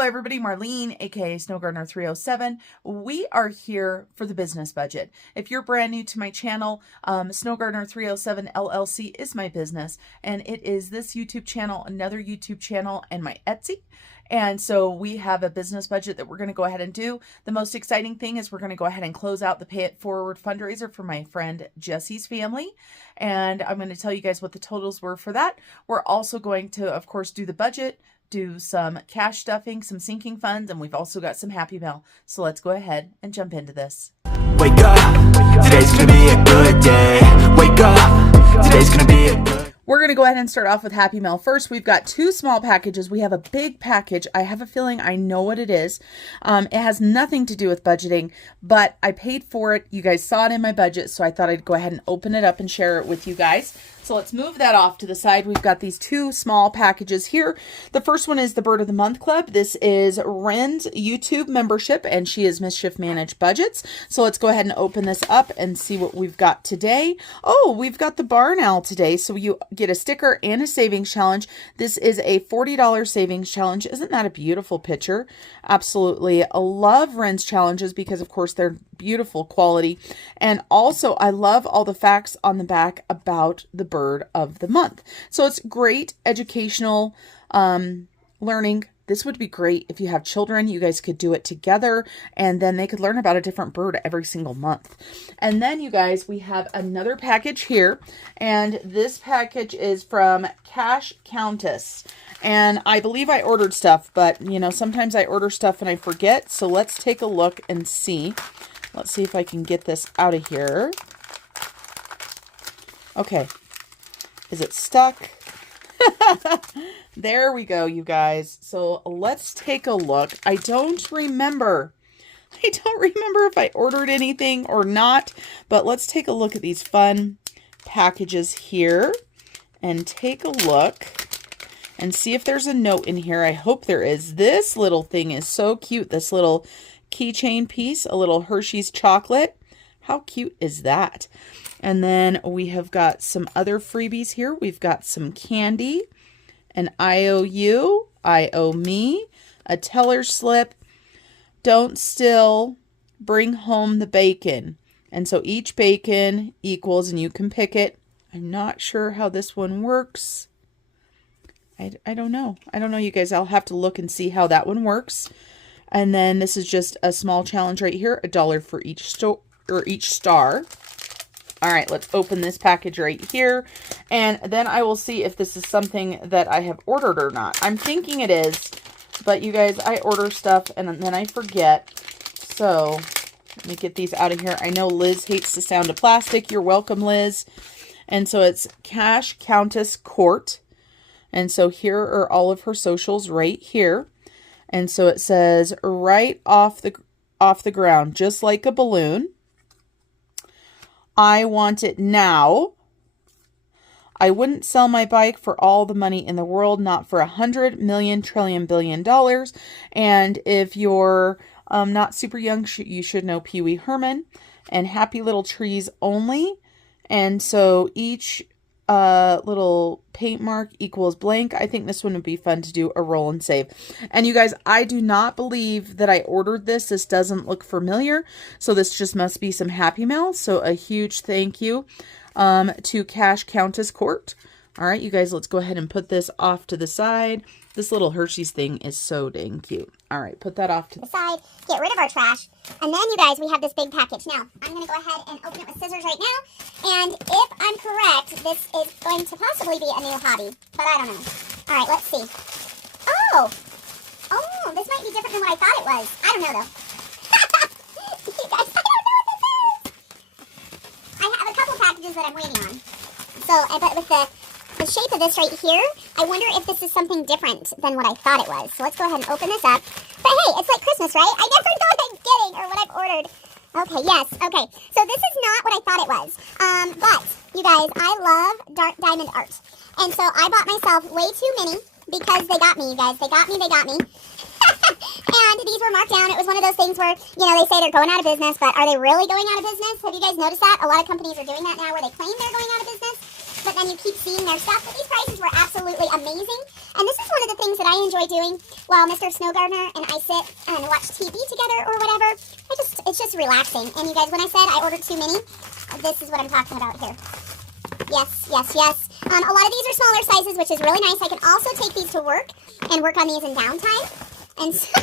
Hello everybody, Marlene, aka Snow Gardener 307. We are here for the business budget. If you're brand new to my channel, Snow Gardener 307 LLC is my business, and it is this YouTube channel, another YouTube channel, and my Etsy. And so we have a business budget that we're going to go ahead and do. The most exciting thing is we're going to go ahead and close out the Pay It Forward fundraiser for my friend Jesse's family. And I'm going to tell you guys what the totals were for that. We're also going to, of course, do the budget, do some cash stuffing, some sinking funds, and we've also got some happy mail. So let's go ahead and jump into this. Wake up, today's gonna be a good day. Wake up, today's gonna be a good. We're going to go ahead and start off with Happy Mail. First, we've got two small packages. We have a big package. I have a feeling I know what it is. It has nothing to do with budgeting, but I paid for it. You guys saw it in my budget, so I thought I'd go ahead and open it up and share it with you guys. So let's move that off to the side. We've got these two small packages here. The first one is the Bird of the Month Club. This is Wren's YouTube membership, and she is Mischief Managed Budgets. So let's go ahead and open this up and see what we've got today. Oh, we've got the Barn Owl today. So you get a sticker and a savings challenge. This is a $40 savings challenge. Isn't that a beautiful picture? Absolutely. I love Wren's challenges because, of course, they're beautiful quality. And also, I love all the facts on the back about the Bird of the Month. So it's great educational learning. This would be great if you have children. You guys could do it together, and then they could learn about a different bird every single month. And then, you guys, we have another package here, and this package is from Cash Countess. And I believe I ordered stuff, but, you know, sometimes I order stuff and I forget. So let's take a look and see. Let's see if I can get this out of here. Okay. Is it stuck? There we go, you guys. So let's take a look. I don't remember if I ordered anything or not, but let's take a look at these fun packages here and take a look and see if there's a note in here. I hope there is. This little thing is so cute. This little keychain piece, a little Hershey's chocolate. How cute is that? And then we have got some other freebies here. We've got some candy, an IOU, I owe me, a teller slip, don't still, bring home the bacon. And so each bacon equals, and you can pick it. I'm not sure how this one works. I don't know. I don't know, you guys. I'll have to look and see how that one works. And then this is just a small challenge right here, $1 for each star. All right, let's open this package right here, and then I will see if this is something that I have ordered or not. I'm thinking it is, but you guys, I order stuff and then I forget. So let me get these out of here. I know Liz hates the sound of plastic. You're welcome, Liz. And so it's Cash Countess Court. And so here are all of her socials right here. And so it says right off the ground, just like a balloon. I want it now. I wouldn't sell my bike for all the money in the world, not for 100 million trillion billion dollars. And if you're not super young, you should know Pee Wee Herman and Happy Little Trees Only. And so each little paint mark equals blank. I think this one would be fun to do a roll and save. And you guys, I do not believe that I ordered this. This doesn't look familiar. So this just must be some Happy Mail. So a huge thank you to Cash Countess Court. All right, you guys, let's go ahead and put this off to the side. This little Hershey's thing is so dang cute. All right, put that off to the side. Get rid of our trash. And then, you guys, we have this big package. Now, I'm going to go ahead and open it with scissors right now. And if I'm correct, this is going to possibly be a new hobby. But I don't know. All right, let's see. Oh, this might be different than what I thought it was. I don't know, though. You guys, I don't know what this is. I have a couple packages that I'm waiting on. So, but with the shape of this right here, I wonder if this is something different than what I thought it was. So let's go ahead and open this up. But hey, it's like Christmas, right? I never know what I'm getting or what I've ordered. Okay, yes, okay. So this is not what I thought it was. But, you guys, I love dark diamond art. And so I bought myself way too many because they got me, you guys. They got me. And these were marked down. It was one of those things where, you know, they say they're going out of business, but are they really going out of business? Have you guys noticed that? A lot of companies are doing that now where they claim they're going out of business. but then you keep seeing their stuff. But these prices were absolutely amazing. And this is one of the things that I enjoy doing while Mr. Snow Gardener and I sit and watch TV together or whatever. It's just relaxing. And you guys, when I said I ordered too many, this is what I'm talking about here. Yes, yes, yes. A lot of these are smaller sizes, which is really nice. I can also take these to work and work on these in downtime. And so,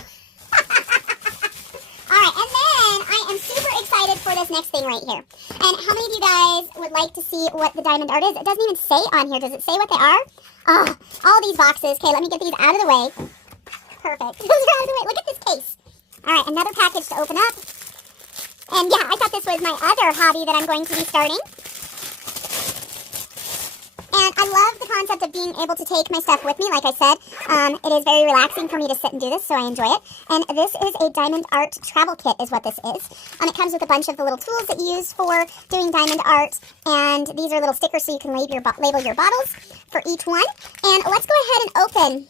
all right, and then I am super excited for this next thing right here. And how many of you guys would like to see what the diamond art is? It doesn't even say on here. Does it say what they are? Oh, all these boxes. Okay, let me get these out of the way. Perfect. Those are out of the way. Look at this case. All right, another package to open up. And yeah, I thought this was my other hobby that I'm going to be starting. And I love the concept of being able to take my stuff with me. Like I said, it is very relaxing for me to sit and do this, so I enjoy it. And this is a diamond art travel kit is what this is. It comes with a bunch of the little tools that you use for doing diamond art. And these are little stickers so you can label your bottles for each one. And let's go ahead and open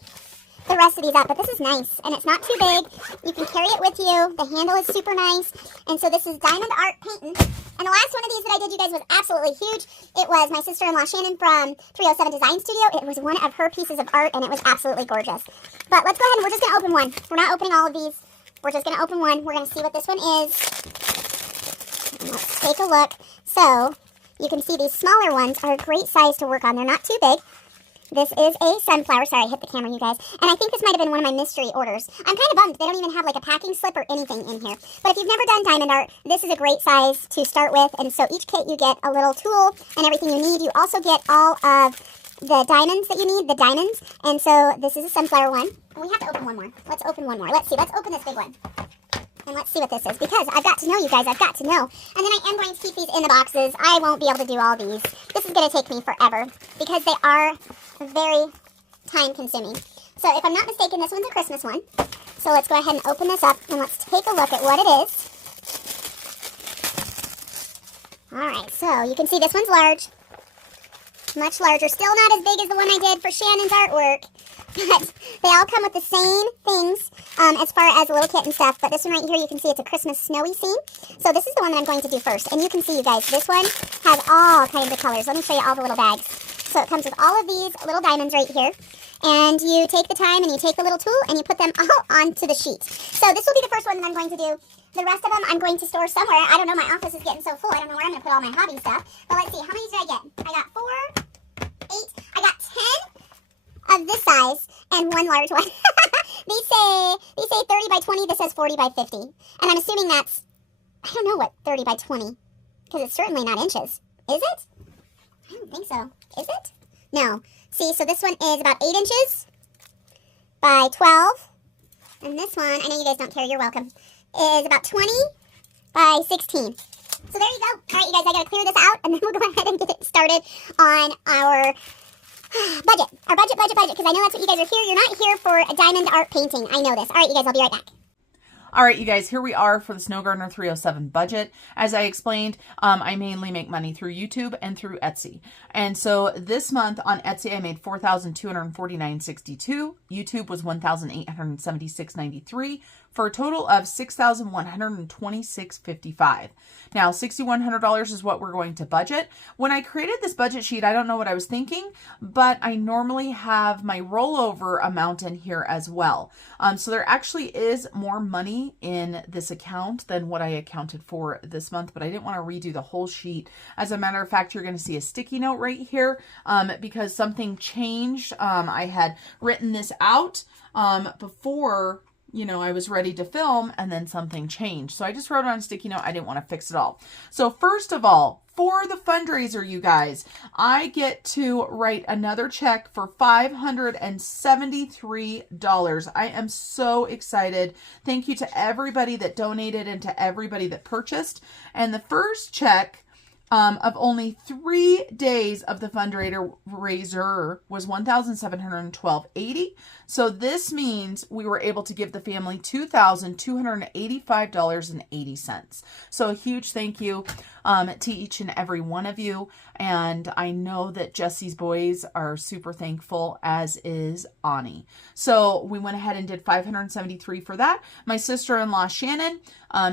the rest of these up, but this is nice, and it's not too big. You can carry it with you. The handle is super nice, and so this is diamond art painting. And the last one of these that I did, you guys, was absolutely huge. It was my sister-in-law Shannon from 307 Design Studio. It was one of her pieces of art, and it was absolutely gorgeous. But let's go ahead and we're just going to open one. We're not opening all of these. We're just going to open one. We're going to see what this one is. And let's take a look. So you can see these smaller ones are a great size to work on. They're not too big. This is a sunflower. Sorry, I hit the camera, you guys. And I think this might have been one of my mystery orders. I'm kind of bummed. They don't even have like a packing slip or anything in here. But if you've never done diamond art, this is a great size to start with. And so each kit you get a little tool and everything you need. You also get all of the diamonds that you need, the diamonds. And so this is a sunflower one. And we have to open one more. Let's open one more. Let's see. Let's open this big one. And let's see what this is. Because I've got to know, you guys. I've got to know. And then I am going to keep these in the boxes. I won't be able to do all these. This is going to take me forever. Because they are very time consuming. So if I'm not mistaken, this one's a Christmas one. So let's go ahead and open this up and let's take a look at what it is. Alright, so you can see this one's large. Much larger. Still not as big as the one I did for Shannon's artwork. But they all come with the same things as far as a little kit and stuff. But this one right here, you can see it's a Christmas snowy scene. So this is the one that I'm going to do first. And you can see, you guys, this one has all kinds of colors. Let me show you all the little bags. So it comes with all of these little diamonds right here. And you take the time and you take the little tool and you put them all onto the sheet. So this will be the first one that I'm going to do. The rest of them I'm going to store somewhere. I don't know, my office is getting so full. I don't know where I'm going to put all my hobby stuff. But let's see, how many did I get? I got 4, 8, I got 10 of this size and one large one. These say 30 by 20, this says 40 by 50. And I'm assuming that's, I don't know what 30 by 20, because it's certainly not inches. Is it? I don't think so. Is it? No. See, so this one is about 8 inches by 12. And this one, I know you guys don't care, you're welcome, is about 20 by 16. So there you go. All right, you guys, I got to clear this out, and then we'll go ahead and get it started on our budget. Our budget, because I know that's what you guys are here. You're not here for a diamond art painting. I know this. All right, you guys, I'll be right back. All right, you guys, here we are for the Snow Gardener 307 budget. As I explained, I mainly make money through YouTube and through Etsy. And so this month on Etsy, I made $4,249.62. YouTube was $1,876.93 for a total of $6,126.55. Now, $6,100 is what we're going to budget. When I created this budget sheet, I don't know what I was thinking, but I normally have my rollover amount in here as well. So there actually is more money in this account than what I accounted for this month, but I didn't want to redo the whole sheet. As a matter of fact, you're going to see a sticky note right here because something changed. I had written this out before I was ready to film, and then something changed. So I just wrote it on a sticky note. I didn't want to fix it all. So first of all, for the fundraiser, you guys, I get to write another check for $573. I am so excited. Thank you to everybody that donated and to everybody that purchased. And the first check of only 3 days of the fundraiser was $1,712.80. So this means we were able to give the family $2,285.80. So a huge thank you to each and every one of you. And I know that Jesse's boys are super thankful, as is Ani. So we went ahead and did $573 for that. My sister-in-law, Shannon,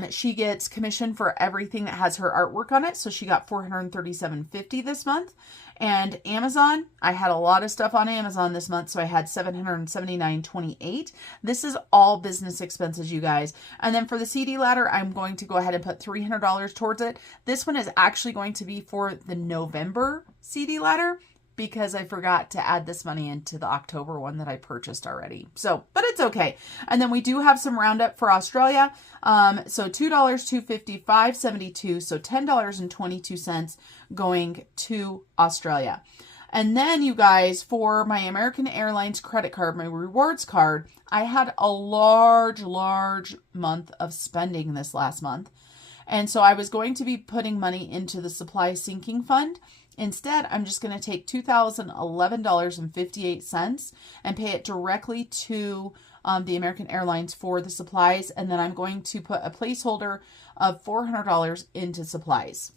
she gets commission for everything that has her artwork on it. So she got $437.50 this month. And Amazon, I had a lot of stuff on Amazon this month, so I had $779.28. This is all business expenses, you guys. And then for the CD ladder, I'm going to go ahead and put $300 towards it. This one is actually going to be for the November CD ladder, because I forgot to add this money into the October one that I purchased already. So, but it's okay. And then we do have some roundup for Australia. So $2, $2.50, $5.72, so $10.22 going to Australia. And then you guys, for my American Airlines credit card, my rewards card, I had a large month of spending this last month. And so I was going to be putting money into the supply sinking fund. Instead, I'm just going to take $2,011.58 and pay it directly to the American Airlines for the supplies. And then I'm going to put a placeholder of $400 into supplies.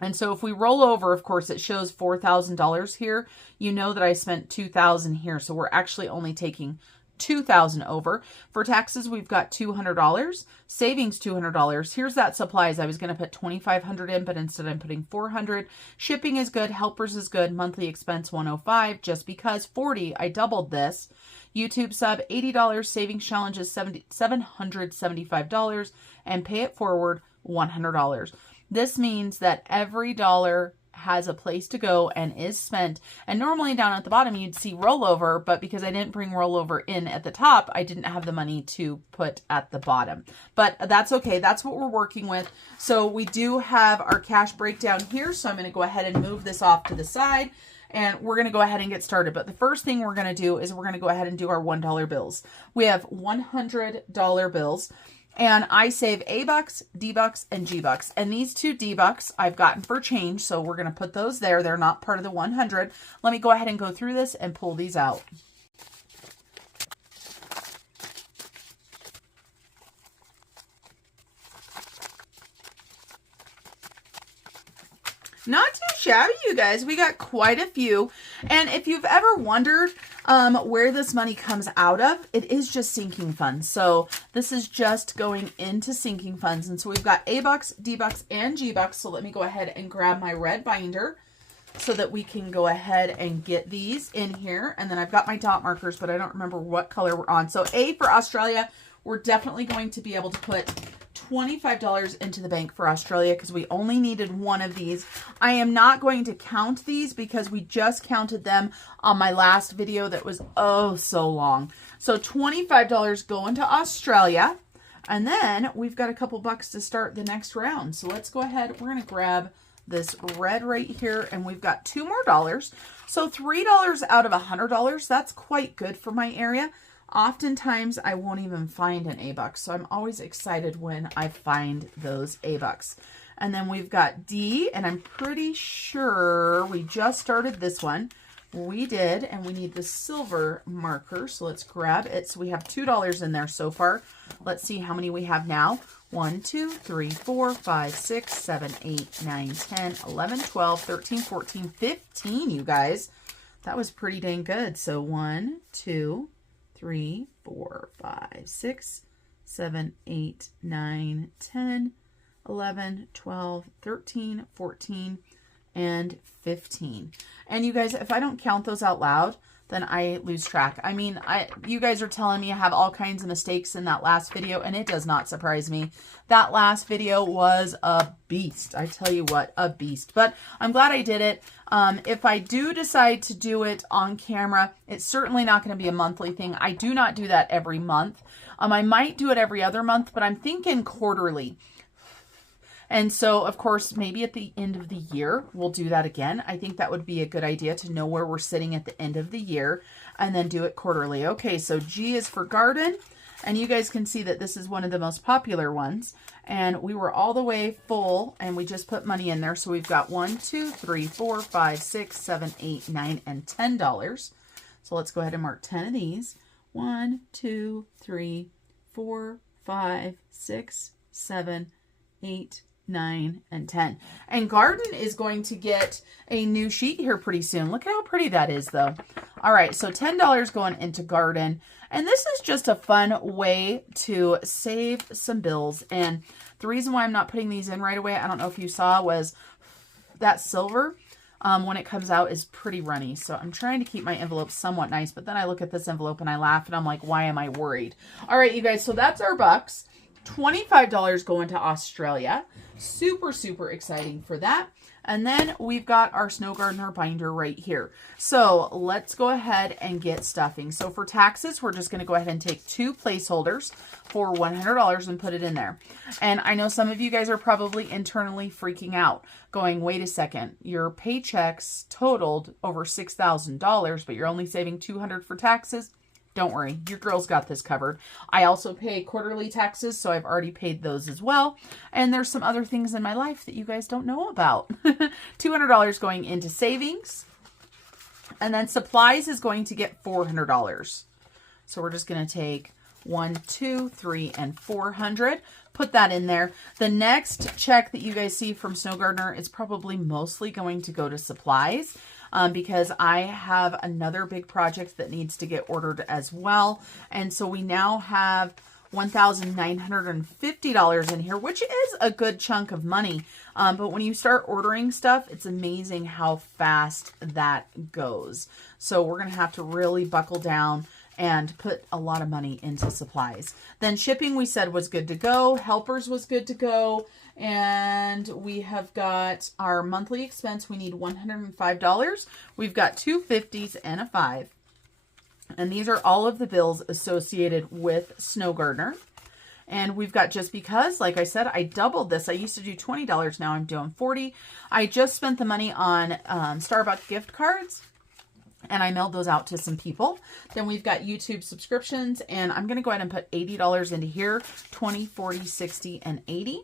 And so if we roll over, of course, it shows $4,000 here. You know that I spent $2,000 here. So we're actually only taking $2,000 over. For taxes, we've got $200, savings $200. Here's that supplies. I was going to put $2,500 in, but instead I'm putting $400. Shipping is good. Helpers is good. Monthly expense $105, just because. $40, I doubled this. YouTube sub $80. Savings challenge is $775, and pay it forward $100. This means that every dollar has a place to go and is spent. And normally down at the bottom you'd see rollover, but because I didn't bring rollover in at the top, I didn't have the money to put at the bottom. But that's okay. That's what we're working with. So we do have our cash breakdown here. So I'm going to go ahead and move this off to the side, and we're going to go ahead and get started. But the first thing we're going to do is we're going to go ahead and do our $1 bills. We have $100 bills. And I save A-Bucks, D-Bucks, and G-Bucks. And these two D-Bucks I've gotten for change, so we're going to put those there. They're not part of the 100. Let me go ahead and go through this and pull these out. Not too shabby, you guys. We got quite a few. And if you've ever wondered where this money comes out of, it is just sinking funds. So this is just going into sinking funds. And so we've got A-Bucks, D-Bucks, and G-Bucks. So let me go ahead and grab my red binder so that we can go ahead and get these in here. And then I've got my dot markers, but I don't remember what color we're on. So A for Australia, we're definitely going to be able to put $25 into the bank for Australia because we only needed one of these. I am not going to count these because we just counted them on my last video that was oh so long. So $25 going to Australia. And then we've got a couple bucks to start the next round. So let's go ahead. We're going to grab this red right here, and we've got $2 more. So $3 out of $100. That's quite good for my area. Oftentimes, I won't even find an A-Buck, so I'm always excited when I find those A-Bucks. And then we've got D, and I'm pretty sure we just started this one. We did, and we need the silver marker, so let's grab it. So we have $2 in there so far. Let's see how many we have now. 1, 2, 3, 4, 5, 6, 7, 8, 9, 10, 11, 12, 13, 14, 15, you guys. That was pretty dang good. So 1, 2, 3, 4, 5, 6, 7, 8, 9, 10, 11, 12, 13, 14, and 15. And you guys, if I don't count those out loud, then I lose track. I mean, you guys are telling me I have all kinds of mistakes in that last video, and it does not surprise me. That last video was a beast. I tell you what, a beast. But I'm glad I did it. If I do decide to do it on camera, it's certainly not going to be a monthly thing. I do not do that every month. I might do it every other month, but I'm thinking quarterly. And so, of course, maybe at the end of the year, we'll do that again. I think that would be a good idea to know where we're sitting at the end of the year and then do it quarterly. Okay, so G is for garden. And you guys can see that this is one of the most popular ones. And we were all the way full, and we just put money in there. So we've got 1, 2, 3, 4, 5, 6, 7, 8, 9, and $10. So let's go ahead and mark 10 of these. 1, 2, 3, 4, 5, 6, 7, 8, 9, and 10. And garden is going to get a new sheet here pretty soon. Look at how pretty that is, though. All right, so $10 going into garden. And this is just a fun way to save some bills. And the reason why I'm not putting these in right away, I don't know if you saw, was that silver. when it comes out is pretty runny. So I'm trying to keep my envelope somewhat nice, but then I look at this envelope and I laugh and I'm like, why am I worried? All right, you guys, so that's our bucks. $25 going to Australia. Super, super exciting for that. And then we've got our Snow Gardener binder right here. So let's go ahead and get stuffing. So for taxes, we're just going to go ahead and take 2 placeholders for $100 and put it in there. And I know some of you guys are probably internally freaking out, going, wait a second, your paychecks totaled over $6,000, but you're only saving $200 for taxes. Don't worry, your girl's got this covered. I also pay quarterly taxes, so I've already paid those as well. And there's some other things in my life that you guys don't know about. $200 going into savings. And then supplies is going to get $400. So we're just going to take 1, 2, 3, and 400. Put that in there. The next check that you guys see from Snow Gardener is probably mostly going to go to supplies. Because I have another big project that needs to get ordered as well. And so we now have $1,950 in here, which is a good chunk of money. But when you start ordering stuff, it's amazing how fast that goes. So we're going to have to really buckle down and put a lot of money into supplies. Then shipping, we said, was good to go. Helpers was good to go. And we have got our monthly expense. We need $105. We've got 2 50s and a 5. And these are all of the bills associated with Snow Gardener. And we've got just because, like I said, I doubled this. I used to do $20. Now I'm doing $40. I just spent the money on Starbucks gift cards. And I mailed those out to some people. Then we've got YouTube subscriptions. And I'm going to go ahead and put $80 into here. 20, 40, 60, and 80.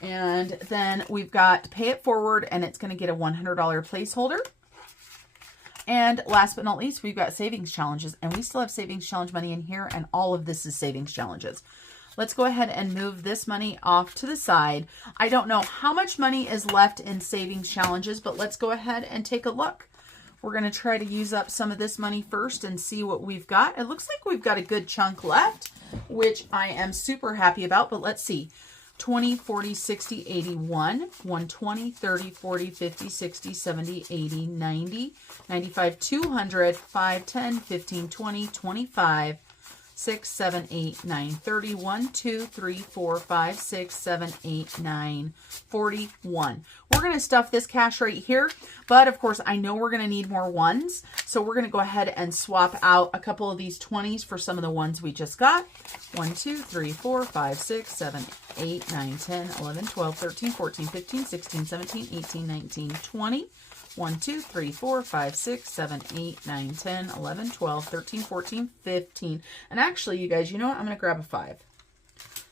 And then we've got pay it forward, and it's going to get a $100 placeholder. And last but not least, we've got savings challenges, and we still have savings challenge money in here, and all of this is savings challenges. Let's go ahead and move this money off to the side. I don't know how much money is left in savings challenges, but let's go ahead and take a look. We're going to try to use up some of this money first and see what we've got. It looks like we've got a good chunk left, which I am super happy about, but let's see. 20, 40, 60, 81, 120, 30, 40, 50, 60, 70, 80, 90, 95, 200, 5, 10, 15, 20, 25, 6, 7, 8, 9, 30, 1, 2, 3, 4, 5, 6, 7, 8, 9, 41. We're going to stuff this cash right here, but of course I know we're going to need more ones, so we're going to go ahead and swap out a couple of these 20s for some of the ones we just got. 1, 2, 3, 4, 5, 6, 7, 8, 9, 10, 11, 12, 13, 14, 15, 16, 17, 18, 19, 20. 1, 2, 3, 4, 5, 6, 7, 8, 9, 10, 11, 12, 13, 14, 15. And actually, you guys, you know what? I'm going to grab a 5.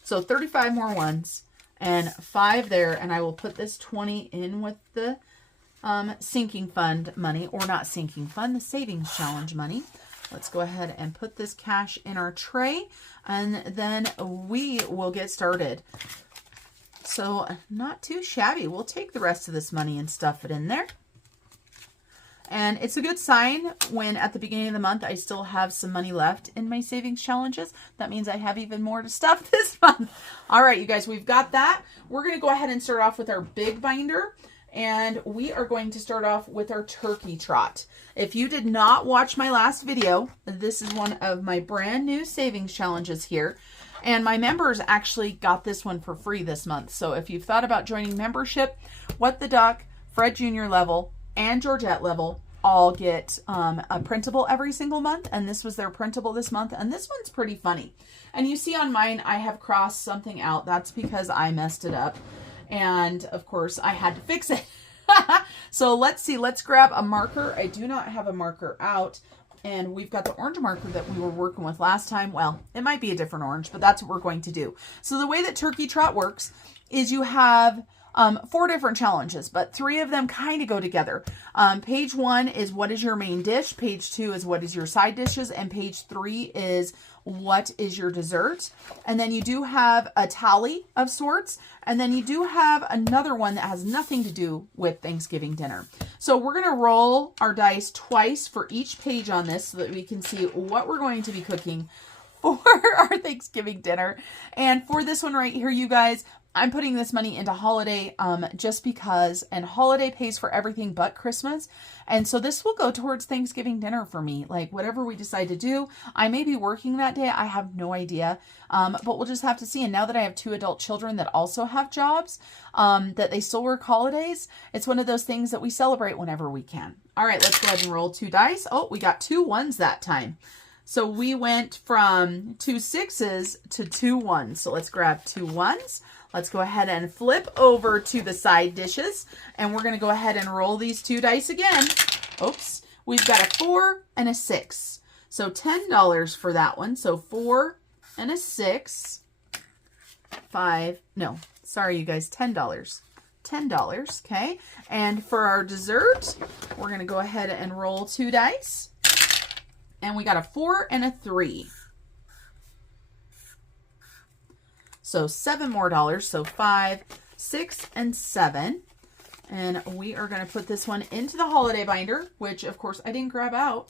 So 35 more ones and 5 there. And I will put this 20 in with the sinking fund money, or not sinking fund, the savings challenge money. Let's go ahead and put this cash in our tray, and then we will get started. So not too shabby. We'll take the rest of this money and stuff it in there. And it's a good sign when at the beginning of the month I still have some money left in my savings challenges. That means I have even more to stuff this month. All right, you guys, we've got that. We're going to go ahead and start off with our big binder. And we are going to start off with our turkey trot. If you did not watch my last video, this is one of my brand new savings challenges here. And my members actually got this one for free this month. So if you've thought about joining membership, What the Duck, Fred Jr. level, and Georgette level all get a printable every single month, and this was their printable this month, and this one's pretty funny. And you see on mine I have crossed something out. That's because I messed it up, and of course I had to fix it. So let's see, let's grab a marker. I do not have a marker out, and we've got the orange marker that we were working with last time. Well, it might be a different orange, but that's what we're going to do. So the way that Turkey Trot works is you have 4 different challenges, but 3 of them kind of go together. Page 1 is what is your main dish. Page 2 is what is your side dishes. And page 3 is what is your dessert. And then you do have a tally of sorts. And then you do have another one that has nothing to do with Thanksgiving dinner. So we're going to roll our dice twice for each page on this so that we can see what we're going to be cooking for our Thanksgiving dinner. And for this one right here, you guys, I'm putting this money into holiday just because, and holiday pays for everything but Christmas. And so this will go towards Thanksgiving dinner for me. Like whatever we decide to do, I may be working that day. I have no idea. But we'll just have to see. And now that I have 2 adult children that also have jobs, that they still work holidays, it's one of those things that we celebrate whenever we can. All right, let's go ahead and roll 2 dice. Oh, we got 2 1s that time. So we went from 2 6s to 2 1s. So let's grab 2 1s. Let's go ahead and flip over to the side dishes. And we're going to go ahead and roll these 2 dice again. Oops. We've got a 4 and a 6. So $10 for that one. So 4 and a 6. 5. No, sorry, you guys. $10. $10. Okay. And for our dessert, we're going to go ahead and roll 2 dice. And we got a 4 and a 3. So $7 more. So 5, 6, and 7. And we are going to put this one into the holiday binder, which of course I didn't grab out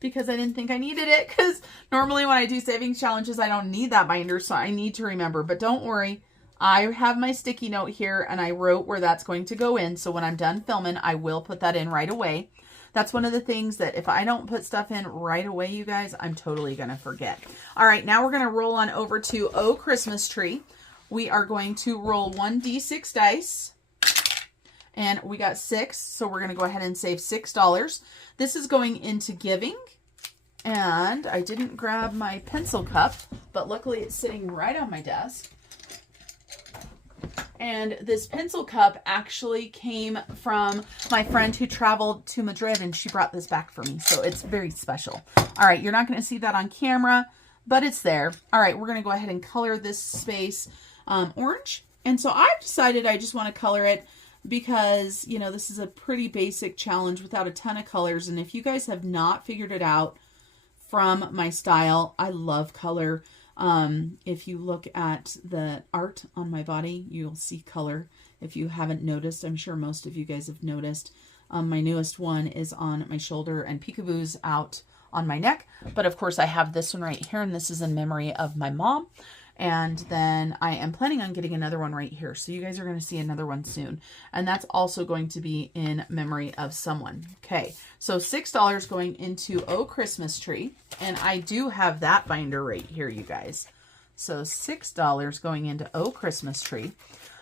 because I didn't think I needed it. Because normally when I do savings challenges, I don't need that binder. So I need to remember. But don't worry. I have my sticky note here and I wrote where that's going to go in. So when I'm done filming, I will put that in right away. That's one of the things that if I don't put stuff in right away, you guys, I'm totally going to forget. All right, now we're going to roll on over to Oh Christmas Tree. We are going to roll 1d6 dice. And we got 6, so we're going to go ahead and save $6. This is going into giving. And I didn't grab my pencil cup, but luckily it's sitting right on my desk. And this pencil cup actually came from my friend who traveled to Madrid, and she brought this back for me. So it's very special. All right, you're not going to see that on camera, but it's there. All right, we're going to go ahead and color this space orange. And so I've decided I just want to color it because, you know, this is a pretty basic challenge without a ton of colors. And if you guys have not figured it out from my style, I love color. If you look at the art on my body, you'll see color. If you haven't noticed, I'm sure most of you guys have noticed. My newest one is on my shoulder and peekaboos out on my neck. But of course I have this one right here, and this is in memory of my mom. And then I am planning on getting another one right here. So you guys are going to see another one soon. And that's also going to be in memory of someone. Okay, so $6 going into Oh Christmas Tree. And I do have that binder right here, you guys. So $6 going into Oh Christmas Tree.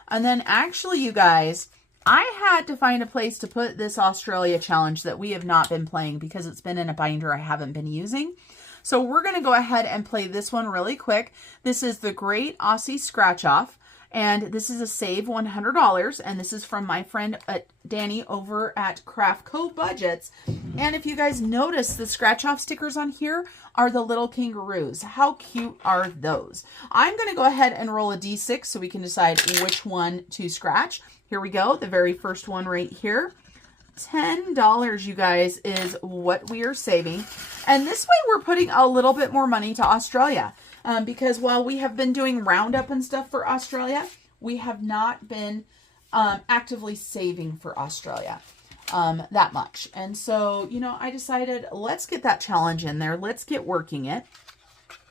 And then actually, you guys, I had to find a place to put this Australia challenge that we have not been playing because it's been in a binder I haven't been using. So we're going to go ahead and play this one really quick. This is the Great Aussie Scratch Off, and this is a save $100, and this is from my friend Danny over at Craft Co Budgets. And if you guys notice, the scratch off stickers on here are the little kangaroos. How cute are those? I'm going to go ahead and roll a d6 so we can decide which one to scratch. Here we go. The very first one right here. $10, you guys, is what we are saving. And this way we're putting a little bit more money to Australia. Because while we have been doing roundup and stuff for Australia, we have not been actively saving for Australia that much. And so, you know, I decided let's get that challenge in there. Let's get working it.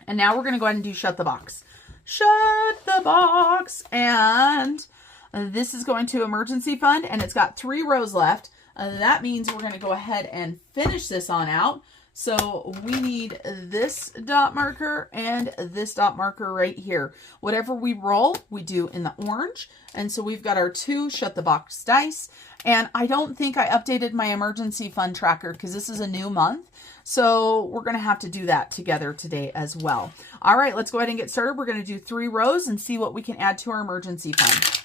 And now we're going to go ahead and do Shut the Box. Shut the Box. And this is going to Emergency Fund, and it's got 3 rows left. That means we're going to go ahead and finish this on out. So we need this dot marker and this dot marker right here. Whatever we roll, we do in the orange. And so we've got our 2 Shut the Box dice. And I don't think I updated my emergency fund tracker because this is a new month. So we're going to have to do that together today as well. All right, let's go ahead and get started. We're going to do 3 rows and see what we can add to our emergency fund.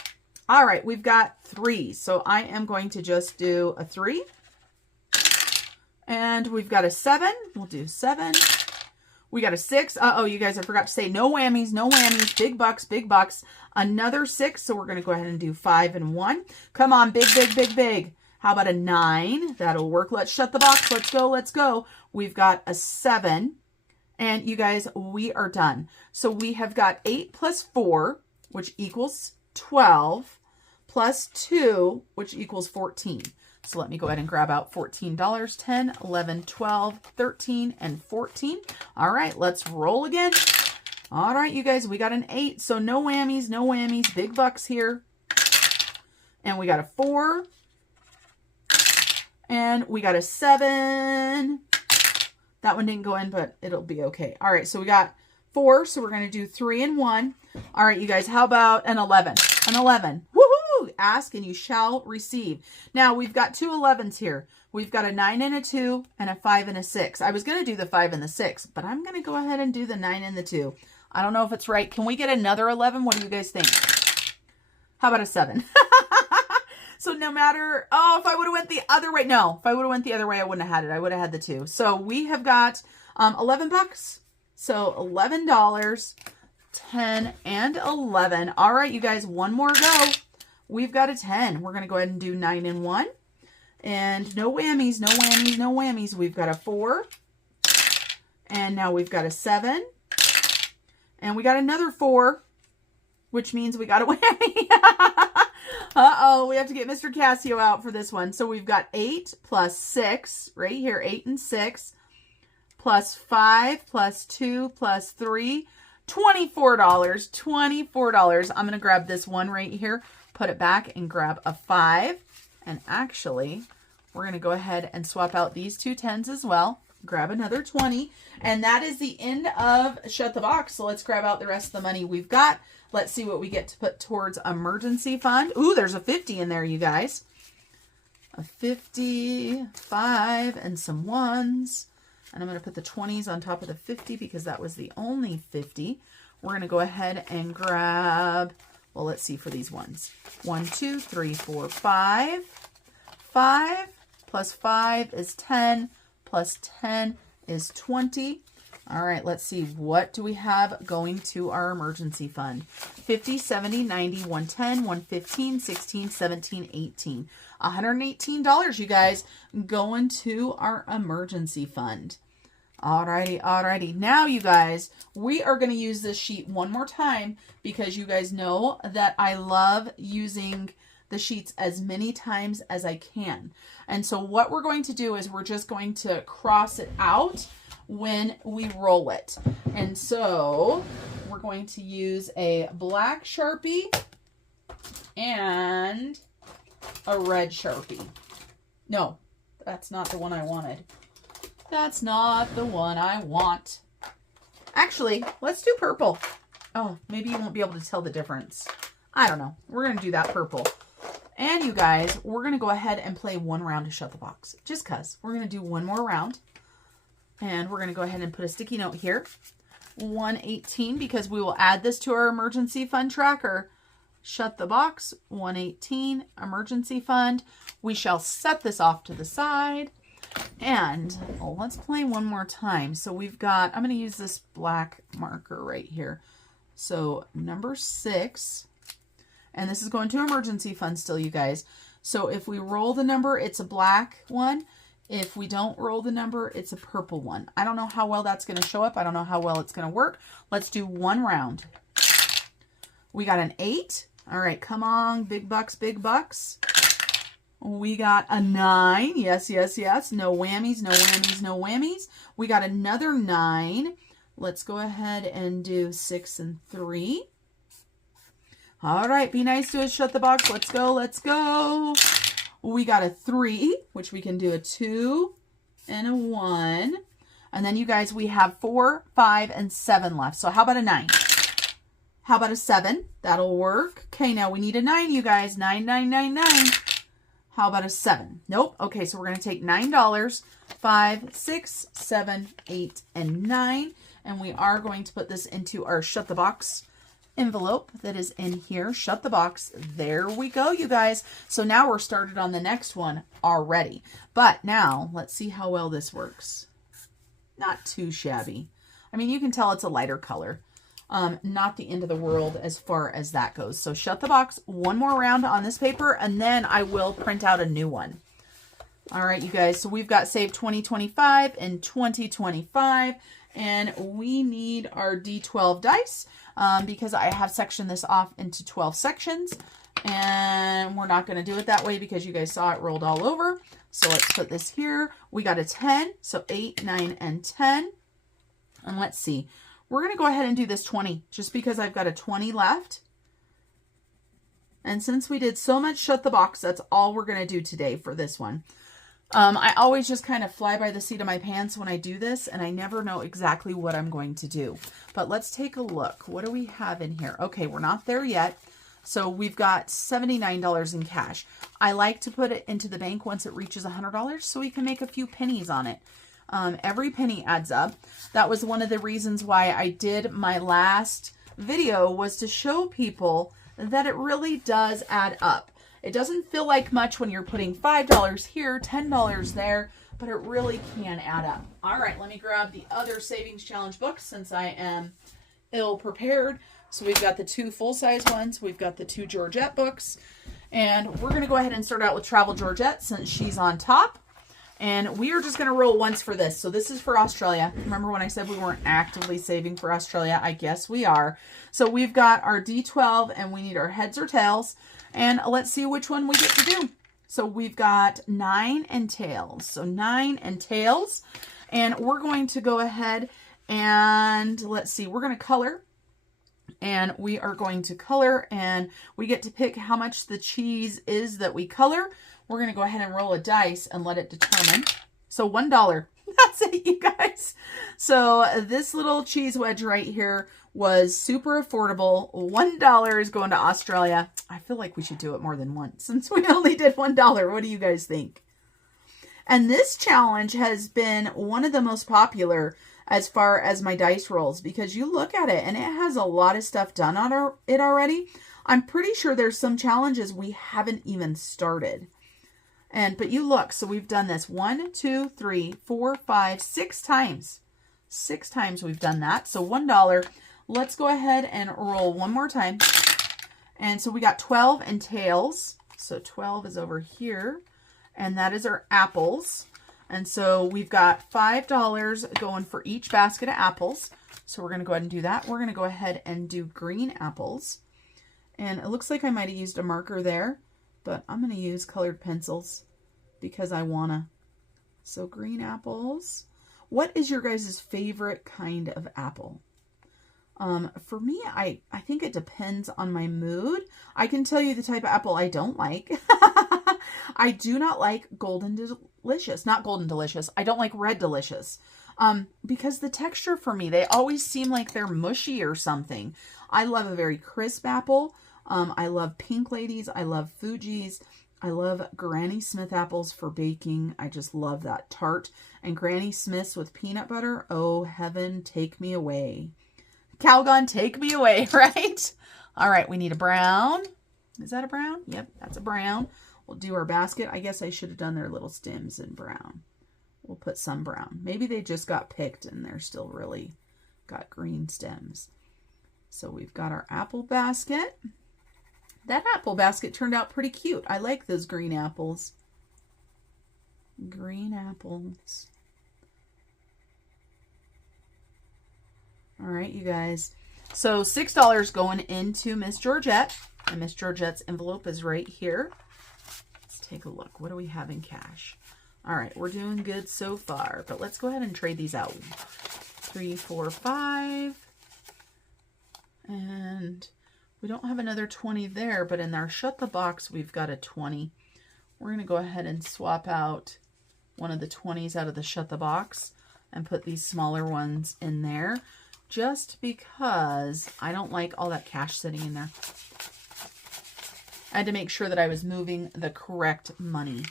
All right, we've got 3. So I am going to just do a 3. And we've got a 7. We'll do 7. We got a 6. Uh-oh, you guys, I forgot to say no whammies, no whammies. Big bucks, big bucks. Another 6. So we're going to go ahead and do 5 and 1. Come on, big, big, big, big. How about a 9? That'll work. Let's shut the box. Let's go, let's go. We've got a 7. And you guys, we are done. So we have got 8 plus 4, which equals 12, plus 2, which equals 14. So let me go ahead and grab out $14, 10, 11, 12, 13, and 14. All right, let's roll again. All right, you guys, we got an 8. So no whammies, no whammies. Big bucks here. And we got a 4. And we got a 7. That one didn't go in, but it'll be okay. All right, so we got 4. So we're going to do 3 and 1. All right, you guys, how about an 11? An 11. Woohoo! Ask and you shall receive. Now, we've got 2 11s here. We've got a 9 and a 2 and a 5 and a 6. I was going to do the 5 and the 6, but I'm going to go ahead and do the 9 and the 2. I don't know if it's right. Can we get another 11? What do you guys think? How about a 7? So no matter, oh, if I would have went the other way, no, if I would have went the other way, I wouldn't have had it. I would have had the 2. So we have got 11 bucks. So $11, 10 and 11. All right, you guys, one more go. We've got a 10. We're going to go ahead and do 9 and 1. And no whammies, no whammies, no whammies. We've got a 4. And now we've got a 7. And we got another 4, which means we got a whammy. Uh-oh, we have to get Mr. Casio out for this one. So we've got 8 plus 6, right here, 8 and 6, plus 5, plus 2, plus 3, $24. $24. I'm going to grab this one right here, put it back, and grab a 5. And actually, we're going to go ahead and swap out these 2 10s as well. Grab another 20. And that is the end of Shut the Box. So let's grab out the rest of the money we've got. Let's see what we get to put towards emergency fund. Ooh, there's a 50 in there, you guys. A 50, 5, and some 1s. And I'm going to put the 20s on top of the 50 because that was the only 50. We're going to go ahead and grab, well, let's see for these ones. 1, 2, 3, 4, 5. 5 plus 5 is 10. Plus 10 is 20. All right, let's see. What do we have going to our emergency fund? 50, 70, 90, 110, 115, 16, 17, 18. $118, you guys, going to our emergency fund. Alrighty, alrighty. Now, you guys, we are going to use this sheet one more time because you guys know that I love using the sheets as many times as I can. And so what we're going to do is we're just going to cross it out when we roll it. And so we're going to use a black Sharpie and a red Sharpie. No, that's not the one I wanted. That's not the one I want. Actually, let's do purple. Oh, maybe you won't be able to tell the difference. I don't know. We're going to do that purple. And you guys, we're going to go ahead and play one round to Shut the Box. Just because. We're going to do one more round. And we're going to go ahead and put a sticky note here. 118, because we will add this to our emergency fund tracker. Shut the Box, 118, emergency fund. We shall set this off to the side. And let's play one more time. So we've got, I'm going to use this black marker right here. So number 6. And this is going to emergency fund still, you guys. So if we roll the number, it's a black one. If we don't roll the number, it's a purple one. I don't know how well that's going to show up. I don't know how well it's going to work. Let's do one round. We got an 8. All right, come on, big bucks, big bucks. We got a 9. Yes, yes, yes. No whammies, no whammies, no whammies. We got another 9. Let's go ahead and do 6 and 3. All right, be nice to us. Shut the box. Let's go. Let's go. We got a 3, which we can do a 2 and a 1. And then you guys, we have 4, 5, and 7 left. So how about a 9? How about a 7? That'll work. Okay, now we need a 9, you guys. 9, 9, 9, 9. How about a 7? Nope. Okay, so we're going to take $9, 5, 6, 7, 8, and 9. And we are going to put this into our Shut the Box envelope that is in here. Shut the box. There we go, you guys. So now we're started on the next one already. But now let's see how well this works. Not too shabby. I mean, you can tell it's a lighter color. Not the end of the world as far as that goes. So shut the box. One more round on this paper, and then I will print out a new one. All right, you guys. So we've got Save 2025 and 2025, and we need our D12 dice. Because I have sectioned this off into 12 sections, and we're not going to do it that way because you guys saw it rolled all over. So let's put this here. We got a 10, so 8, 9, and 10. And let's see. we're going to go ahead and do this 20 just because I've got a 20 left. And since we did so much shut the box, that's all we're going to do today for this one. I always just kind of fly by the seat of my pants when I do this, and I never know exactly what I'm going to do. But let's take a look. What do we have in here? Okay, we're not there yet. So we've got $79 in cash. I like to put it into the bank once it reaches $100 so we can make a few pennies on it. Every penny adds up. That was one of the reasons why I did my last video, was to show people that it really does add up. It doesn't feel like much when you're putting $5 here, $10 there, but it really can add up. All right, let me grab the other Savings Challenge books since I am ill prepared. So we've got the 2 full-size ones. We've got the 2 Georgette books. And we're going to go ahead and start out with Travel Georgette since she's on top. And we are just going to roll once for this. So this is for Australia. Remember when I said we weren't actively saving for Australia? I guess we are. So we've got our D12 and we need our heads or tails. And let's see which one we get to do. So we've got 9 and tails. So 9 and tails. And we're going to go ahead and let's see. We're going to color. And we are going to color. And we get to pick how much the cheese is that we color. We're going to go ahead and roll a dice and let it determine. So $1. That's it, you guys. So this little cheese wedge right here was super affordable. $1 is going to Australia. I feel like we should do it more than once since we only did $1. What do you guys think? And this challenge has been one of the most popular as far as my dice rolls, because you look at it and it has a lot of stuff done on it already. I'm pretty sure there's some challenges we haven't even started. But you look, so we've done this 1, 2, 3, 4, 5, 6 times. 6 times we've done that. So $1. Let's go ahead and roll one more time. And so we got 12 and tails. So 12 is over here. And that is our apples. And so we've got $5 going for each basket of apples. So we're going to go ahead and do that. We're going to go ahead and do green apples. And it looks like I might have used a marker there, but I'm going to use colored pencils because I want to. So green apples. What is your guys' favorite kind of apple? For me, I think it depends on my mood. I can tell you the type of apple I don't like. I do not like Golden Delicious. Not Golden Delicious. I don't like Red Delicious. Because the texture for me, they always seem like they're mushy or something. I love a very crisp apple. I love Pink Ladies. I love Fuji's. I love Granny Smith apples for baking. I just love that tart. And Granny Smith's with peanut butter. Oh, heaven, take me away. Calgon, take me away, right? All right, we need a brown. Is that a brown? Yep, that's a brown. We'll do our basket. I guess I should have done their little stems in brown. We'll put some brown. Maybe they just got picked and they're still really got green stems. So we've got our apple basket. That apple basket turned out pretty cute. I like those green apples. Green apples. All right, you guys. So $6 going into Miss Georgette. And Miss Georgette's envelope is right here. Let's take a look. What do we have in cash? All right, we're doing good so far. But let's go ahead and trade these out. 3, 4, 5. And we don't have another 20 there, but in our shut the box, we've got a 20. We're going to go ahead and swap out one of the 20s out of the shut the box and put these smaller ones in there, just because I don't like all that cash sitting in there. I had to make sure that I was moving the correct money.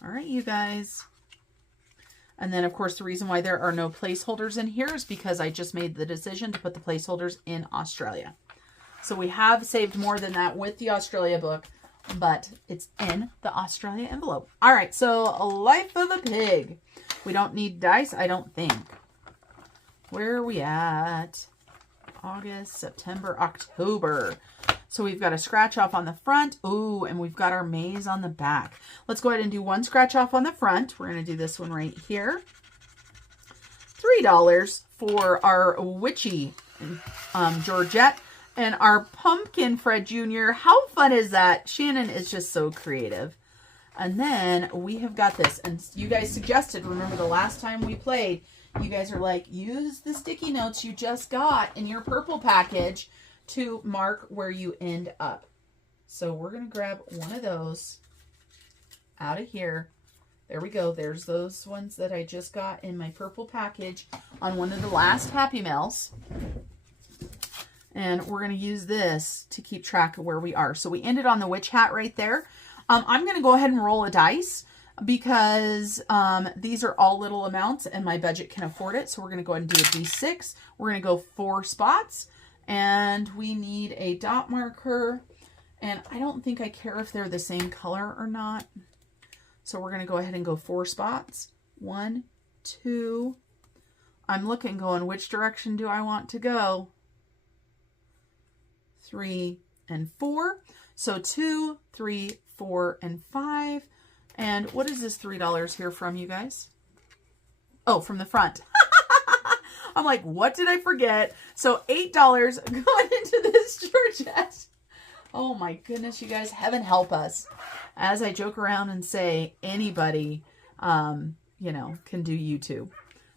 All right, you guys. And then, of course, the reason why there are no placeholders in here is because I just made the decision to put the placeholders in Australia. So we have saved more than that with the Australia book, but it's in the Australia envelope. All right, so Life of a Pig. We don't need dice, I don't think. Where are we at? August, September, October. So we've got a scratch off on the front. Ooh, and we've got our maze on the back. Let's go ahead and do one scratch off on the front. We're going to do this one right here. $3 for our witchy Georgette and our pumpkin Fred Jr. How fun is that? Shannon is just so creative. And then we have got this. And you guys suggested, remember the last time we played, you guys are like, use the sticky notes you just got in your purple package to mark where you end up. So we're going to grab one of those out of here. There we go. There's those ones that I just got in my purple package on one of the last Happy Meals. And we're going to use this to keep track of where we are. So we ended on the witch hat right there. I'm going to go ahead and roll a dice because these are all little amounts and my budget can afford it. So we're going to go ahead and do a D6. We're going to go 4 spots and we need a dot marker. And I don't think I care if they're the same color or not. So we're going to go ahead and go 4 spots. 1, 2. I'm looking going, which direction do I want to go? 3 and 4. So 2, 3, 4, and 5. And what is this $3 here from, you guys? Oh, from the front. I'm like, what did I forget? So $8 going into this Georgette. Oh my goodness, you guys, heaven help us. As I joke around and say, anybody, you know, can do YouTube.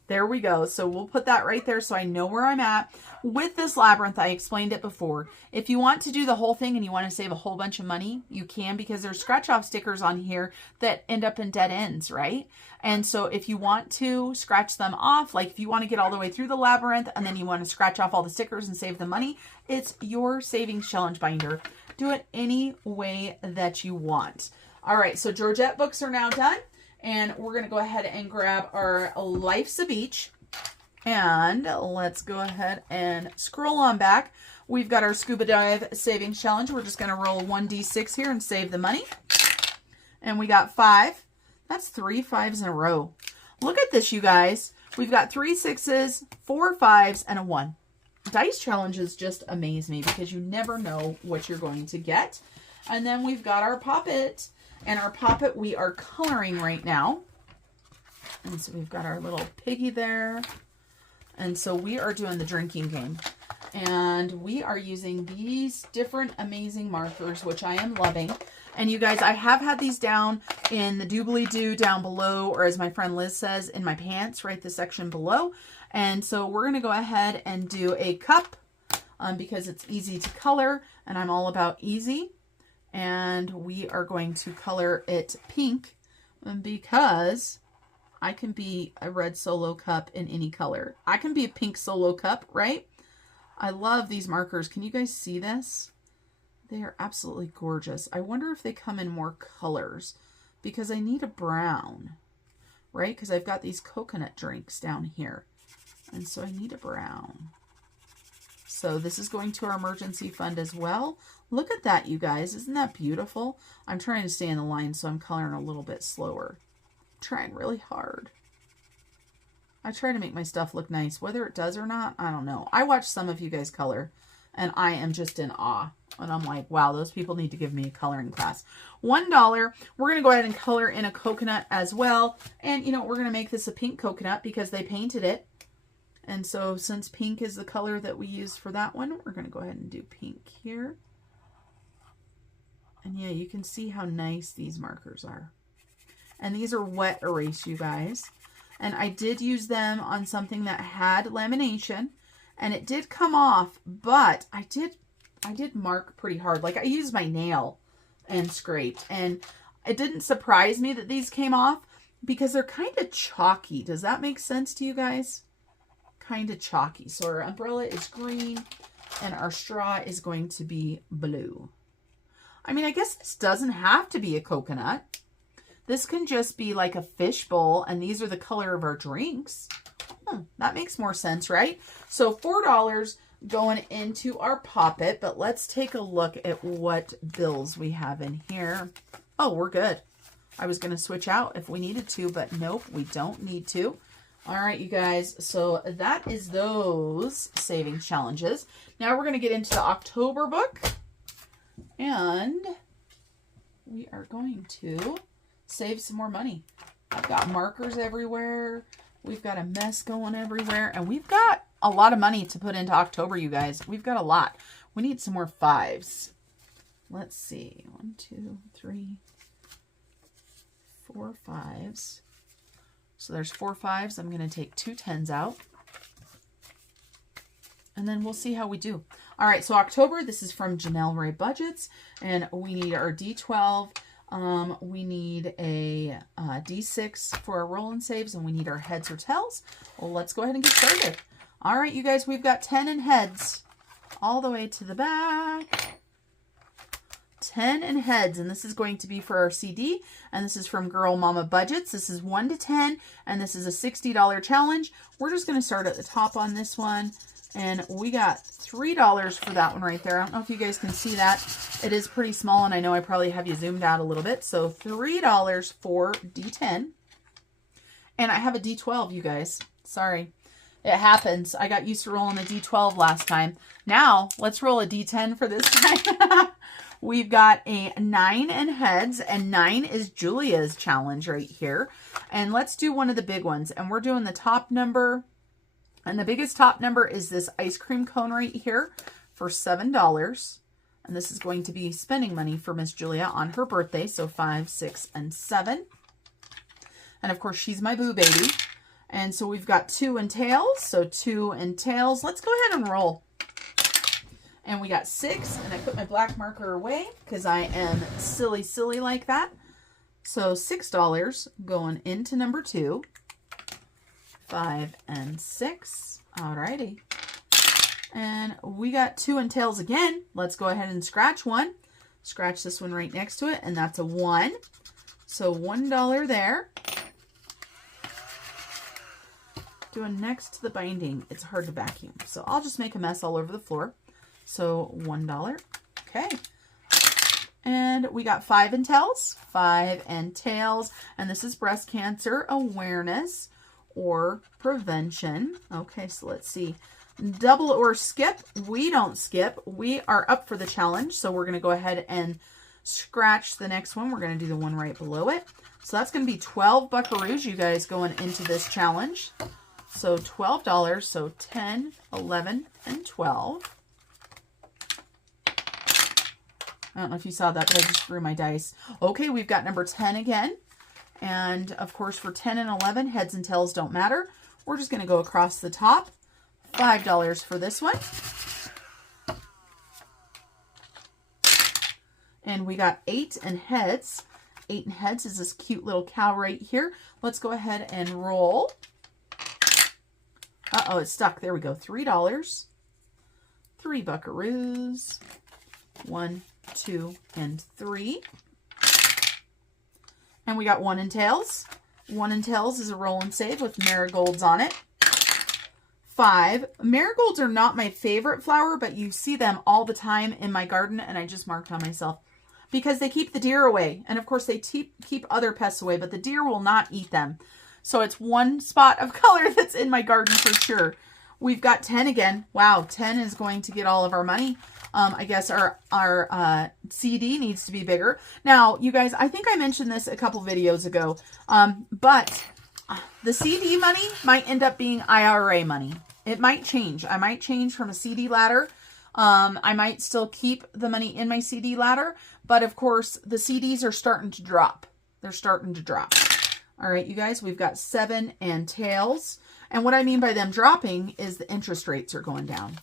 There we go. So we'll put that right there so I know where I'm at. With this labyrinth, I explained it before. If you want to do the whole thing and you want to save a whole bunch of money, you can, because there's scratch off stickers on here that end up in dead ends, right? And so if you want to scratch them off, like if you want to get all the way through the labyrinth and then you want to scratch off all the stickers and save the money, it's your savings challenge binder. Do it any way that you want. All right, so Georgette books are now done. And we're going to go ahead and grab our Life's a Beach. And let's go ahead and scroll on back. We've got our Scuba Dive Savings Challenge. We're just going to roll 1d6 here and save the money. And we got 5. That's 3 5s in a row. Look at this, you guys. We've got 3 6s, 4 5s, and a 1. Dice challenges just amaze me because you never know what you're going to get. And then we've got our Poppet. And our Poppet we are coloring right now. And so we've got our little piggy there. And so we are doing the drinking game. And we are using these different amazing markers, which I am loving. And you guys, I have had these down in the doobly-doo down below, or as my friend Liz says, in my pants, right, the section below. And so we're going to go ahead and do a cup because it's easy to color. And I'm all about easy. And we are going to color it pink because I can be a red solo cup in any color. I can be a pink solo cup, right? I love these markers. Can you guys see this? They are absolutely gorgeous. I wonder if they come in more colors because I need a brown, right? Because I've got these coconut drinks down here. And so I need a brown. So this is going to our emergency fund as well. Look at that, you guys. Isn't that beautiful? I'm trying to stay in the line, so I'm coloring a little bit slower. I'm trying really hard. I try to make my stuff look nice. Whether it does or not, I don't know. I watch some of you guys color, and I am just in awe. And I'm like, wow, those people need to give me a coloring class. $1. We're going to go ahead and color in a coconut as well. And, you know, we're going to make this a pink coconut because they painted it. And so since pink is the color that we used for that one, we're going to go ahead and do pink here. And yeah, you can see how nice these markers are. And these are wet erase, you guys. And I did use them on something that had lamination. And it did come off, but I did mark pretty hard. Like I used my nail and scraped. And it didn't surprise me that these came off because they're kind of chalky. Does that make sense to you guys? Kind of chalky. So our umbrella is green and our straw is going to be blue. I mean, I guess this doesn't have to be a coconut. This can just be like a fish bowl, and these are the color of our drinks. That makes more sense, right? So $4 going into our Poppet, but let's take a look at what bills we have in here. Oh, we're good. I was going to switch out if we needed to, but nope, we don't need to. All right, you guys, so that is those savings challenges. Now we're going to get into the October book. And we are going to save some more money. I've got markers everywhere. We've got a mess going everywhere. And we've got a lot of money to put into October, you guys. We've got a lot. We need some more 5s. Let's see. 1, 2, 3, 4 5s. So there's 4 5s. I'm going to take 2 10s out. And then we'll see how we do. All right, so October, this is from Janelle Ray Budgets. And we need our D12. We need a D6 for our roll and saves. And we need our heads or tails. Well, let's go ahead and get started. All right, you guys, we've got 10 in heads all the way to the back. 10 in heads, and this is going to be for our CD, and this is from Girl Mama Budgets. This is 1 to 10, and this is a $60 challenge. We're just going to start at the top on this one, and we got $3 for that one right there. I don't know if you guys can see that. It is pretty small, and I know I probably have you zoomed out a little bit. So $3 for D10, and I have a D12, you guys. Sorry. It happens. I got used to rolling a D12 last time. Now, let's roll a D10 for this time. We've got a 9 in heads, and 9 is Julia's challenge right here. And let's do one of the big ones. And we're doing the top number. And the biggest top number is this ice cream cone right here for $7. And this is going to be spending money for Miss Julia on her birthday. So 5, 6, and 7. And of course, she's my boo baby. And so we've got 2 in tails. So 2 in tails. Let's go ahead and roll. And we got 6. And I put my black marker away because I am silly like that. So $6 going into number 2. 5 and 6. Alrighty. And we got 2 in tails again. Let's go ahead and scratch one. Scratch this one right next to it. And that's a 1. So $1 there. Doing next to the binding, it's hard to vacuum. So I'll just make a mess all over the floor. So $1. Okay. And we got 5 in tails. 5 and tails. And this is breast cancer awareness or prevention. Okay, so let's see. Double or skip. We don't skip. We are up for the challenge. So we're going to go ahead and scratch the next one. We're going to do the one right below it. So that's going to be 12 buckaroos, you guys, going into this challenge. So $12, so 10, 11, and 12. I don't know if you saw that, but I just threw my dice. Okay, we've got number 10 again. And of course, for 10 and 11, heads and tails don't matter. We're just going to go across the top. $5 for this one. And we got 8 in heads. 8 in heads is this cute little cow right here. Let's go ahead and roll. Uh-oh, it's stuck. There we go. $3. 3 buckaroos. 1, 2, and 3. And we got 1 in tails. 1 in tails is a roll and save with marigolds on it. 5. Marigolds are not my favorite flower, but you see them all the time in my garden, and I just marked on myself because they keep the deer away. And of course, they keep other pests away, but the deer will not eat them. So it's one spot of color that's in my garden for sure. We've got 10 again. Wow, 10 is going to get all of our money. I guess our CD needs to be bigger. Now, you guys, I think I mentioned this a couple videos ago, but the CD money might end up being IRA money. It might change. I might change from a CD ladder. I might still keep the money in my CD ladder, but of course, the CDs are starting to drop. They're starting to drop. All right, you guys, we've got 7 and tails. And what I mean by them dropping is the interest rates are going down.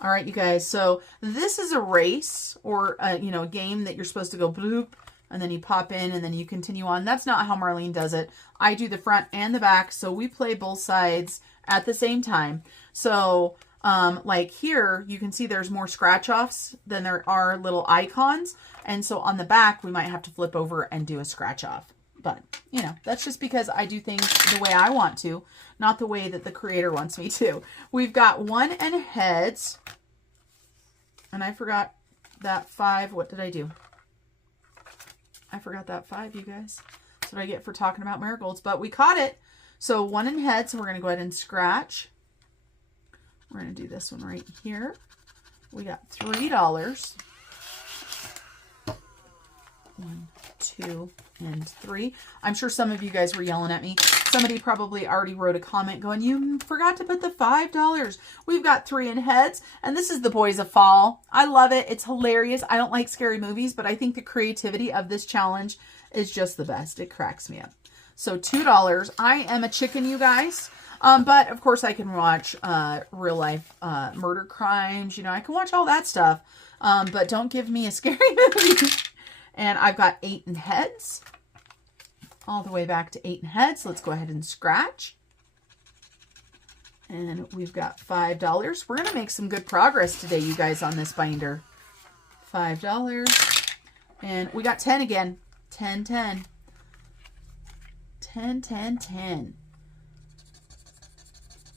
All right, you guys, so this is a race or, a game that you're supposed to go bloop, and then you pop in, and then you continue on. That's not how Marlene does it. I do the front and the back, so we play both sides at the same time. So, like here, you can see there's more scratch-offs than there are little icons. And so on the back, we might have to flip over and do a scratch-off. But, that's just because I do things the way I want to, not the way that the creator wants me to. We've got 1 in heads. And I forgot that 5. What did I do? I forgot that 5, you guys. That's what I get for talking about marigolds. But we caught it. So 1 in heads. So we're going to go ahead and scratch. We're going to do this one right here. We got $3. 1, 2, and 3. I'm sure some of you guys were yelling at me. Somebody probably already wrote a comment going, you forgot to put the $5. We've got 3 in heads, and this is The Boys of Fall. I love it. It's hilarious. I don't like scary movies, but I think the creativity of this challenge is just the best. It cracks me up. So $2. I am a chicken, you guys. But of course I can watch real life murder crimes. You know, I can watch all that stuff. But don't give me a scary movie. And I've got 8 in heads. All the way back to 8 in heads. Let's go ahead and scratch. And we've got $5. We're going to make some good progress today, you guys, on this binder. $5. And we got 10 again. 10, 10. 10, 10, 10.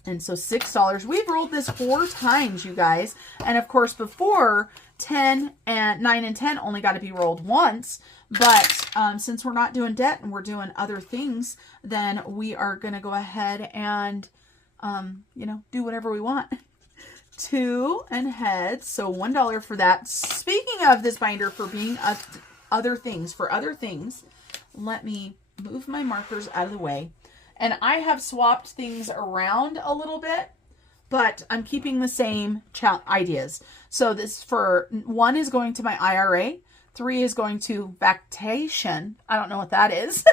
And so $6. We've rolled this 4 times, you guys. And of course, before 10 and 9 and 10 only got to be rolled once. But since we're not doing debt and we're doing other things, then we are going to go ahead and, you know, do whatever we want. 2 and heads. So $1 for that. Speaking of this binder for being other things, let me move my markers out of the way. And I have swapped things around a little bit, but I'm keeping the same ideas. So this for 1 is going to my IRA. 3 is going to vacation. I don't know what that is.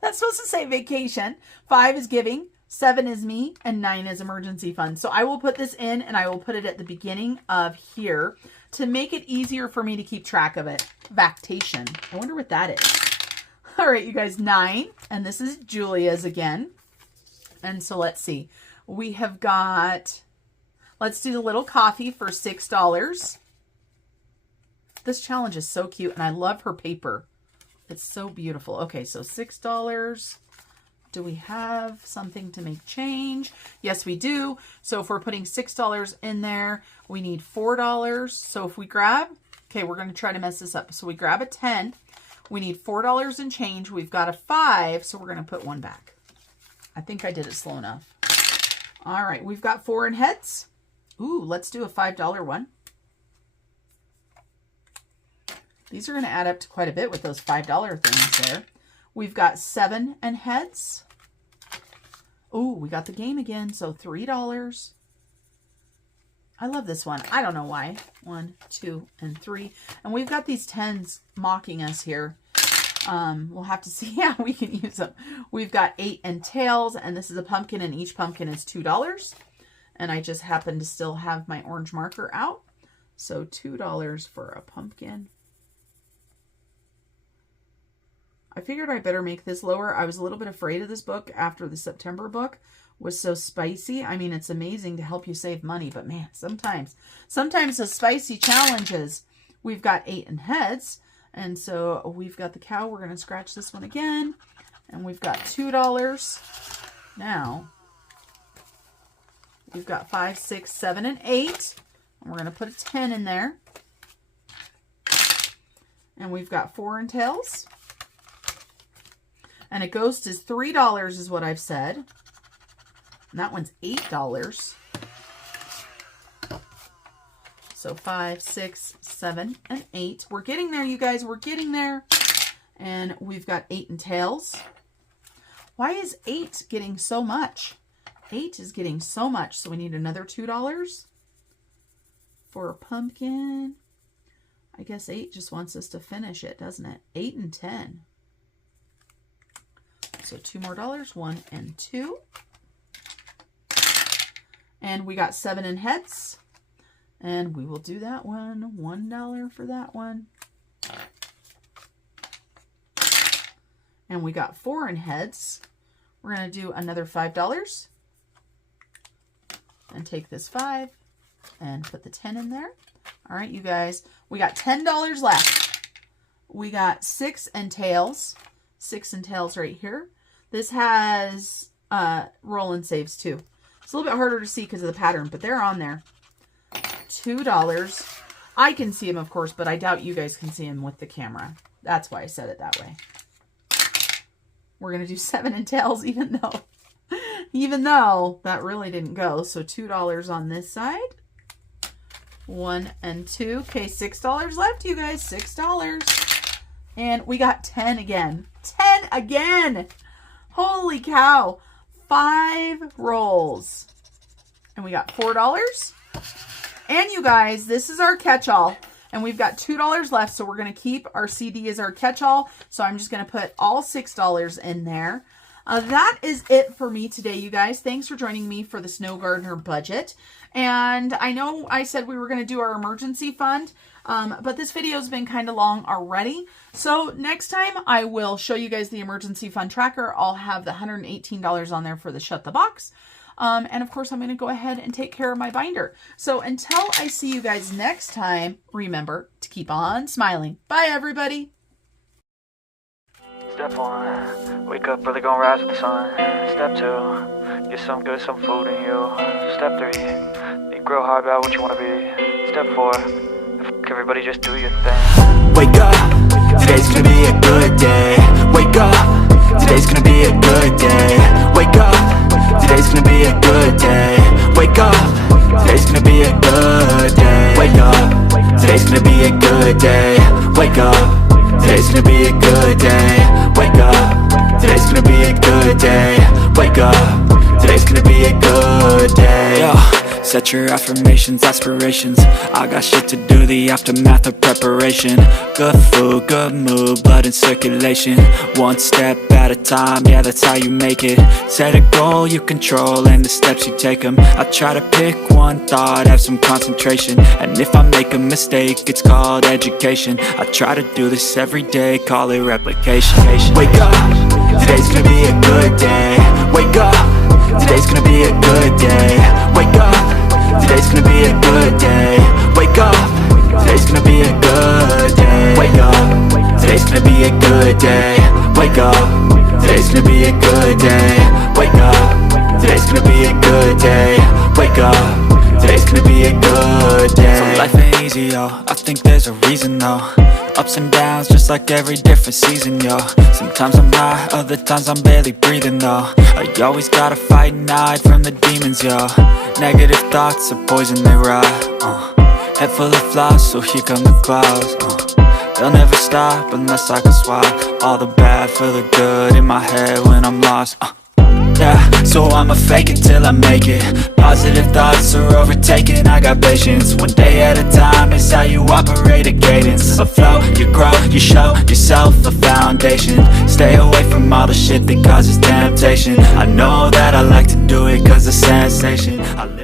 That's supposed to say vacation. 5 is giving. 7 is me. And 9 is emergency fund. So I will put this in and I will put it at the beginning of here to make it easier for me to keep track of it. Vacation. I wonder what that is. All right, you guys, 9. And this is Julia's again. And so let's see. We have got, let's do the little coffee for $6. This challenge is so cute. And I love her paper. It's so beautiful. Okay, so $6. Do we have something to make change? Yes, we do. So if we're putting $6 in there, we need $4. So if we grab, okay, we're going to try to mess this up. So we grab a 10. We need $4 in change. We've got a 5, so we're going to put 1 back. I think I did it slow enough. All right, we've got 4 in heads. Ooh, let's do a $5 one. These are going to add up to quite a bit with those $5 things there. We've got 7 in heads. Ooh, we got the game again, so $3. I love this one. I don't know why. 1, 2, and 3. And we've got these 10s mocking us here. We'll have to see how we can use them. We've got 8 and tails, and this is a pumpkin, and each pumpkin is $2. And I just happen to still have my orange marker out. So $2 for a pumpkin. I figured I better make this lower. I was a little bit afraid of this book after the September book was so spicy. I mean, it's amazing to help you save money, but man, sometimes the spicy challenges. We've got 8 in heads, and so we've got the cow. We're going to scratch this one again, and we've got $2. Now, we've got 5, 6, 7, and 8, and we're going to put a 10 in there, and we've got 4 in tails, and a ghost is $3 is what I've said. And that one's $8. So 5, 6, 7, and 8. We're getting there, you guys. We're getting there. And we've got 8 in tails. Why is 8 getting so much? 8 is getting so much. So we need another $2 for a pumpkin. I guess 8 just wants us to finish it, doesn't it? 8 and 10. So 2 more dollars. 1 and 2. And we got 7 in heads. And we will do that one. $1 for that one. And we got 4 in heads. We're going to do another $5. And take this 5 and put the 10 in there. All right, you guys. We got $10 left. We got 6 and tails. 6 and tails right here. This has roll and saves too. It's a little bit harder to see because of the pattern, but they're on there. $2. I can see them, of course, but I doubt you guys can see them with the camera. That's why I said it that way. We're going to do 7 in tails, even though that really didn't go. So $2 on this side. 1 and 2. Okay, $6 left, you guys. $6. And we got 10 again. 10 again! Holy cow. 5 rolls. And we got $4. And you guys, this is our catch-all. And we've got $2 left, so we're going to keep our CD as our catch-all. So I'm just going to put all $6 in there. That is it for me today, you guys. Thanks for joining me for the Snow Gardener budget. And I know I said we were going to do our emergency fund, but this video has been kind of long already. So next time I will show you guys the emergency fund tracker. I'll have the $118 on there for the Shut the Box. And of course, I'm going to go ahead and take care of my binder. So until I see you guys next time, remember to keep on smiling. Bye, everybody. Step 1, wake up early, gonna rise with the sun. Step 2, get some good, some food in you. Step 3, think real hard about what you wanna be. Step 4, everybody just do your thing. Wake up, today's gonna be a good day. Wake up, today's gonna be a good day. Wake up, today's gonna be a good day. Wake up, today's gonna be a good day. Wake up, today's gonna be a good day. Wake up, today's gonna be a good day. Wake up, today's gonna be a good day. Wake up, today's gonna be a good day. Yo, set your affirmations, aspirations. I got shit to do, the aftermath of preparation. Good food, good mood, blood in circulation. One step at a time, yeah, that's how you make it. Set a goal you control and the steps you take them. I try to pick one thought, have some concentration. And if I make a mistake, it's called education. I try to do this every day, call it replication. Wake up, today's gonna be a good day. Wake up, today's gonna be a good day. Wake up, today's gonna be a good day. Wake up, today's gonna be a good day. Wake up, today's gonna be a good day. Wake up, today's gonna be a good day. Wake up, today's gonna be a good day. Wake up, today's gonna be a good day. So life ain't easy, yo, I think there's a reason though. Ups and downs, just like every different season, yo. Sometimes I'm high, other times I'm barely breathing, though. I always gotta fight and hide from the demons, yo. Negative thoughts are poison, they rot. Head full of flies, so here come the clouds. They'll never stop unless I can swap all the bad for the good in my head when I'm lost. Yeah, so I'ma fake it till I make it. Positive thoughts are overtaken, I got patience. One day at a time is how you operate a cadence. A flow, you grow, you show yourself a foundation. Stay away from all the shit that causes temptation. I know that I like to do it cause it's sensation. I live